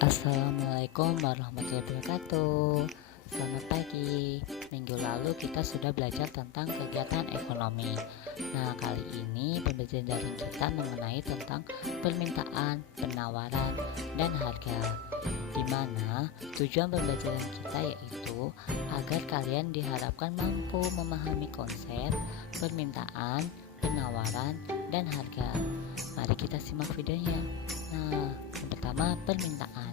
Assalamualaikum warahmatullahi wabarakatuh. Selamat pagi. Minggu lalu kita sudah belajar tentang kegiatan ekonomi. Nah, kali ini pembelajaran daring kita mengenai tentang permintaan, penawaran, dan harga. Di mana tujuan pembelajaran kita yaitu agar kalian diharapkan mampu memahami konsep permintaan, penawaran, dan harga. Mari kita simak videonya. Nah, yang pertama, permintaan.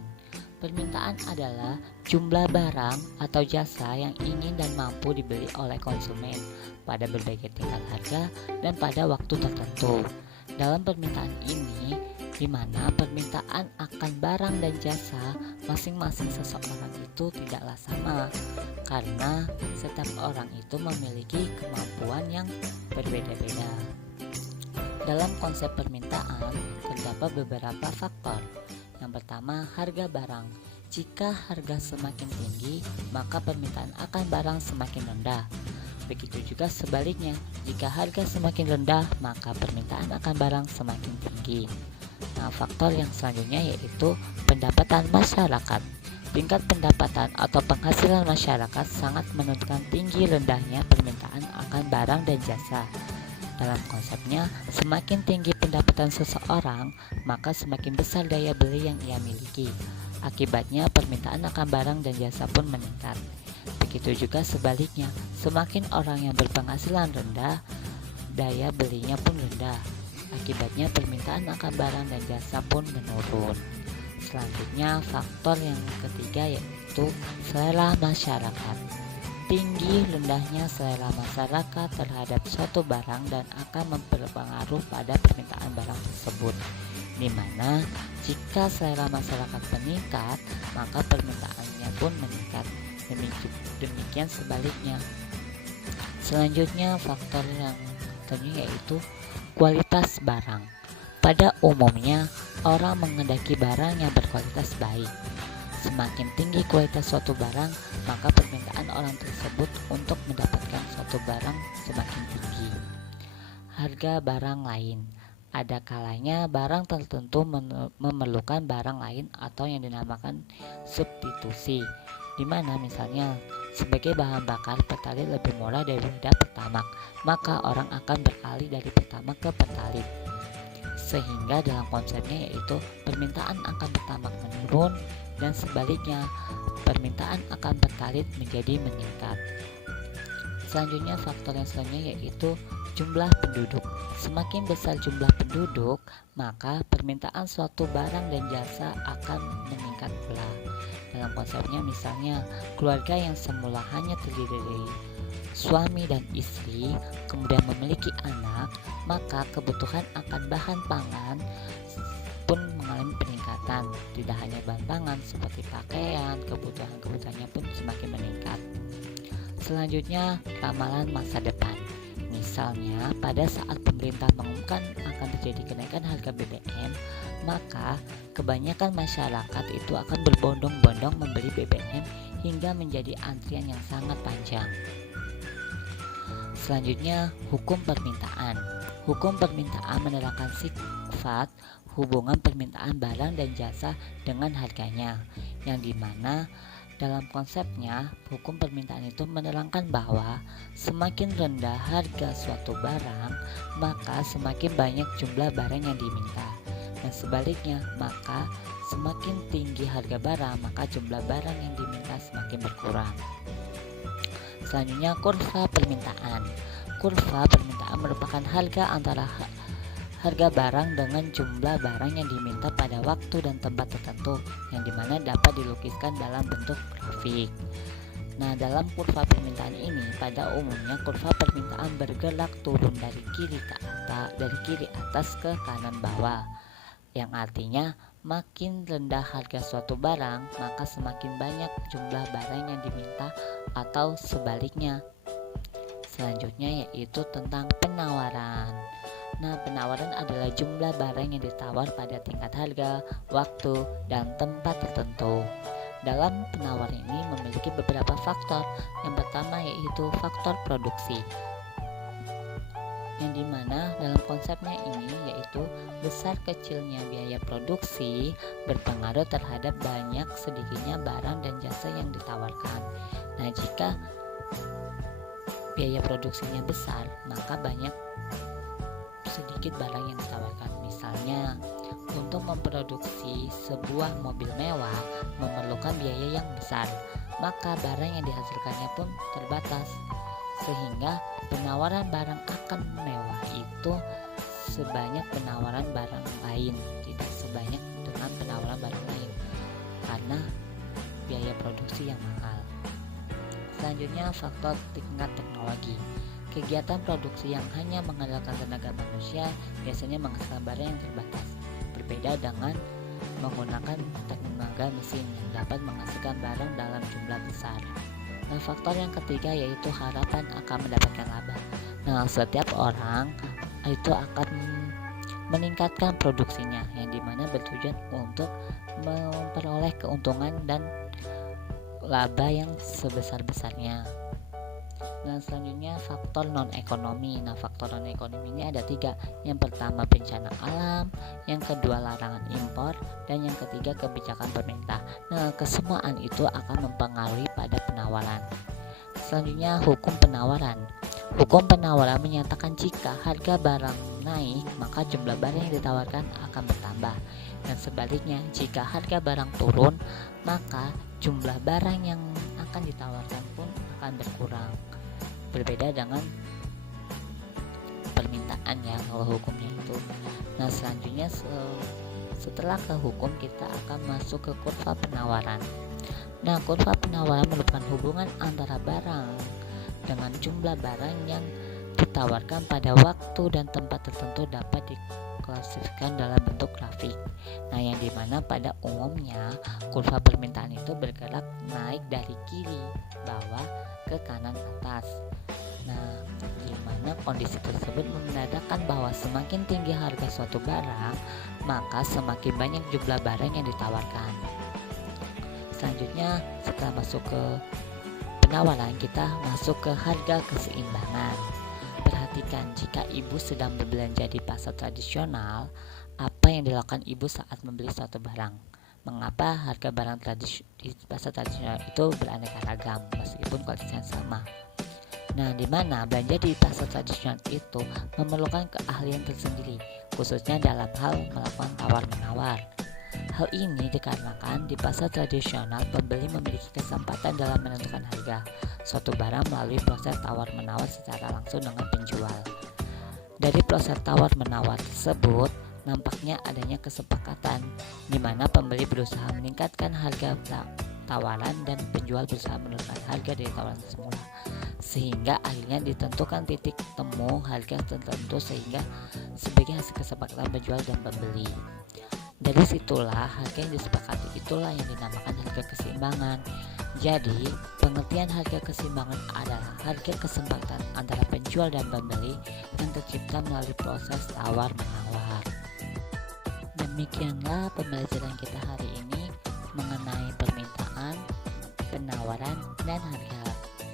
Permintaan adalah jumlah barang atau jasa yang ingin dan mampu dibeli oleh konsumen pada berbagai tingkat harga dan pada waktu tertentu. Dalam permintaan ini, di mana permintaan akan barang dan jasa masing-masing seseorang itu tidaklah sama, karena setiap orang itu memiliki kemampuan yang berbeda-beda. Dalam konsep permintaan, terdapat beberapa faktor. Yang pertama, harga barang. Jika harga semakin tinggi, maka permintaan akan barang semakin rendah. Begitu juga sebaliknya, jika harga semakin rendah, maka permintaan akan barang semakin tinggi. Nah, faktor yang selanjutnya yaitu pendapatan masyarakat. Tingkat pendapatan atau penghasilan masyarakat sangat menentukan tinggi rendahnya permintaan akan barang dan jasa. Dalam konsepnya, semakin tinggi pendapatan seseorang, maka semakin besar daya beli yang ia miliki. Akibatnya, permintaan akan barang dan jasa pun meningkat. Begitu juga sebaliknya, semakin orang yang berpenghasilan rendah, daya belinya pun rendah. Akibatnya, permintaan akan barang dan jasa pun menurun. Selanjutnya, faktor yang ketiga yaitu selera masyarakat. Tinggi rendahnya selera masyarakat terhadap suatu barang dan akan berpengaruh pada permintaan barang tersebut, di mana jika selera masyarakat meningkat, maka permintaannya pun meningkat. Demikian sebaliknya. Selanjutnya, faktor yang selanjutnya yaitu kualitas barang. Pada umumnya, orang menghendaki barang yang berkualitas baik. Semakin tinggi kualitas suatu barang, maka permintaan orang tersebut untuk mendapatkan suatu barang semakin tinggi. Harga barang lain. Ada kalanya barang tertentu memerlukan barang lain atau yang dinamakan substitusi, di mana misalnya sebagai bahan bakar pertalite lebih murah daripada pertamax, maka orang akan beralih dari pertamax ke pertalite. Sehingga dalam konsepnya yaitu permintaan akan pertamax menurun dan sebaliknya permintaan akan pertalite menjadi meningkat. Selanjutnya, faktor yang selanjutnya yaitu jumlah penduduk. Semakin besar jumlah penduduk, maka permintaan suatu barang dan jasa akan meningkat pula. Dalam konsepnya misalnya keluarga yang semula hanya terdiri dari suami dan istri kemudian memiliki anak, maka kebutuhan akan bahan pangan pun mengalami peningkatan. Tidak hanya bahan pangan seperti pakaian, kebutuhannya pun semakin meningkat. Selanjutnya, ramalan masa depan. Misalnya, pada saat pemerintah mengumumkan akan terjadi kenaikan harga BBM, maka kebanyakan masyarakat itu akan berbondong-bondong membeli BBM hingga menjadi antrian yang sangat panjang. Selanjutnya, hukum permintaan. Hukum permintaan menerangkan sifat hubungan permintaan barang dan jasa dengan harganya, yang dimana dalam konsepnya hukum permintaan itu menerangkan bahwa semakin rendah harga suatu barang, maka semakin banyak jumlah barang yang diminta, dan sebaliknya, maka semakin tinggi harga barang, maka jumlah barang yang diminta semakin berkurang. Selanjutnya, kurva permintaan. Kurva permintaan merupakan harga antara harga barang dengan jumlah barang yang diminta pada waktu dan tempat tertentu, yang dimana dapat dilukiskan dalam bentuk grafik. Nah, dalam kurva permintaan ini pada umumnya kurva permintaan bergerak turun dari kiri atas ke kanan bawah, yang artinya makin rendah harga suatu barang, maka semakin banyak jumlah barang yang diminta atau sebaliknya. Selanjutnya yaitu tentang penawaran. Nah, penawaran adalah jumlah barang yang ditawar pada tingkat harga, waktu, dan tempat tertentu. Dalam penawaran ini memiliki beberapa faktor. Yang pertama yaitu faktor produksi. yang dimana dalam konsepnya ini yaitu besar kecilnya biaya produksi berpengaruh terhadap banyak sedikitnya barang dan jasa yang ditawarkan. Nah, jika biaya produksinya besar, maka banyak sedikit barang yang ditawarkan. Misalnya, untuk memproduksi sebuah mobil mewah memerlukan biaya yang besar, maka barang yang dihasilkannya pun terbatas, sehingga penawaran barang akan mewah itu sebanyak penawaran barang lain, tidak sebanyak dengan penawaran barang lain karena biaya produksi yang mahal. Selanjutnya, faktor tingkat teknologi. Kegiatan produksi yang hanya mengandalkan tenaga manusia biasanya menghasilkan barang yang terbatas, berbeda dengan menggunakan tenaga mesin yang dapat menghasilkan barang dalam jumlah besar. Nah, faktor yang ketiga yaitu harapan akan mendapatkan laba. Nah, setiap orang itu akan meningkatkan produksinya, yang dimana bertujuan untuk memperoleh keuntungan dan laba yang sebesar-besarnya. Nah, selanjutnya faktor non-ekonomi. Nah, faktor non-ekonomi ini ada 3. Yang pertama bencana alam, yang kedua larangan impor, dan yang ketiga kebijakan pemerintah. Nah, kesemuaan itu akan mempengaruhi pada penawaran. Selanjutnya hukum penawaran. Hukum penawaran menyatakan jika harga barang naik, maka jumlah barang yang ditawarkan akan bertambah. Dan sebaliknya, jika harga barang turun, maka jumlah barang yang akan ditawarkan pun akan berkurang. Berbeda dengan permintaan ya kalau hukumnya itu. Nah, selanjutnya setelah ke hukum kita akan masuk ke kurva penawaran. Nah, kurva penawaran merupakan hubungan antara barang dengan jumlah barang yang ditawarkan pada waktu dan tempat tertentu dapat diklasifikasikan dalam bentuk grafik. Nah, yang dimana pada umumnya kurva permintaan itu bergerak naik dari kiri bawah ke kanan atas. Nah, di mana kondisi tersebut menandakan bahwa semakin tinggi harga suatu barang, maka semakin banyak jumlah barang yang ditawarkan. Selanjutnya, setelah masuk ke penawaran, kita masuk ke harga keseimbangan. Perhatikan, jika ibu sedang berbelanja di pasar tradisional, apa yang dilakukan ibu saat membeli suatu barang? Mengapa harga barang di pasar tradisional itu beraneka ragam meskipun kualitasnya sama? Nah, di mana belanja di pasar tradisional itu memerlukan keahlian tersendiri, khususnya dalam hal melakukan tawar-menawar. Hal ini dikarenakan di pasar tradisional pembeli memiliki kesempatan dalam menentukan harga suatu barang melalui proses tawar-menawar secara langsung dengan penjual. Dari proses tawar-menawar tersebut, nampaknya adanya kesepakatan di mana pembeli berusaha meningkatkan harga tawaran dan penjual berusaha menurunkan harga dari tawaran semula, sehingga akhirnya ditentukan titik temu harga tertentu sehingga sebagai hasil kesepakatan penjual dan pembeli. Dari situlah harga yang disepakati itulah yang dinamakan harga keseimbangan. Jadi, pengertian harga keseimbangan adalah harga kesepakatan antara penjual dan pembeli yang tercipta melalui proses tawar-menawar. Demikianlah pembelajaran kita hari ini mengenai permintaan, penawaran, dan harga.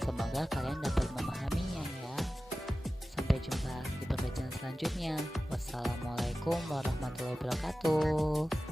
Semoga kalian dapat memahaminya ya. Sampai jumpa di pembelajaran selanjutnya. Wassalamualaikum warahmatullahi wabarakatuh.